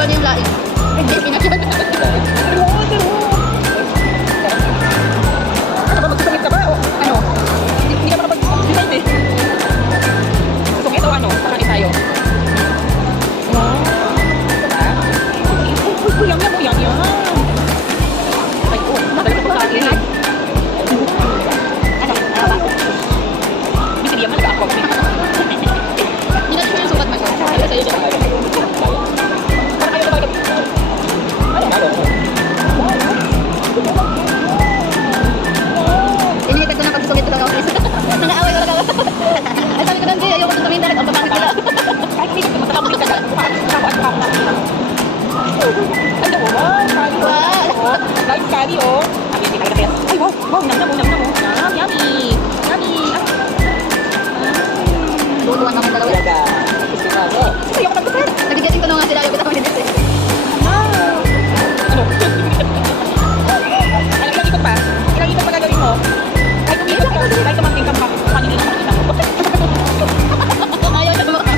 ano yung laing. Hindi, pinasyon. Ano ba, magsusungit ka ba? O ano? Hindi ka pa napag-susungit eh. Susungit o ano? Pakain tayo. Uy, yang yan. Ay, magalit ako sa akin. Ano? Ano ba? Hindi yan malaga ako. Hindi natin yung sukat mo. Ano sa'yo siya? Para kayo na ba? Tinihitag ko ng pagsusungit ko sa office. Nang-aaway ko lang. Ay, sabi ko lang, Jay, ayoko tumingin direct. Ang papangit sila. Kahit hindi ka masakabit ka dyan. Ano mo ba? Kali o. Guys, kali o. Ay, wow. Wow, nam. Yummy. Tutuwan kami dalawa. Talaga. Isinalo. Ay, ako nagkasal. Nagigating ko na nga sila. Ayaw kita kami dito. Ano? Ilang ikot pa? Ilang ikot pa gagawin mo? Kahit umikot ka, kahit tumanting ka pa, kanina na makita mo. Ayaw siya tumakta.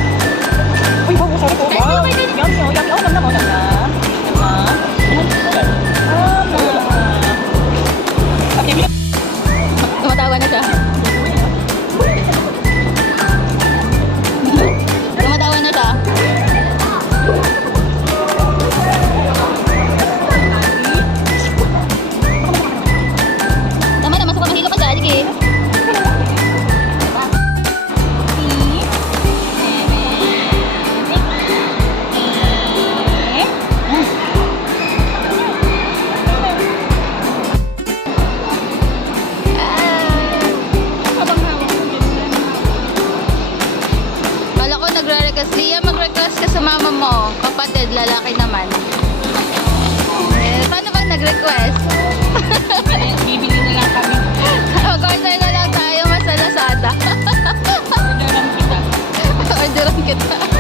Uy, wow, sorry po. Wow. Yummy, oh. Yummy. Oh, nam. Okay, Tumatawa na siya. Tumatawa na siya. Tama na, masuk ka mahilo ka dyan. Sige. Kala ko nagre-request. Lia, mag-request ka sa mama mo. Kapatid, lalaki naman. Paano ba nag-request? bibili na lang kami. Mag-order na lang tayo, mas sa Lazada. Orderan kita. Orderan kita.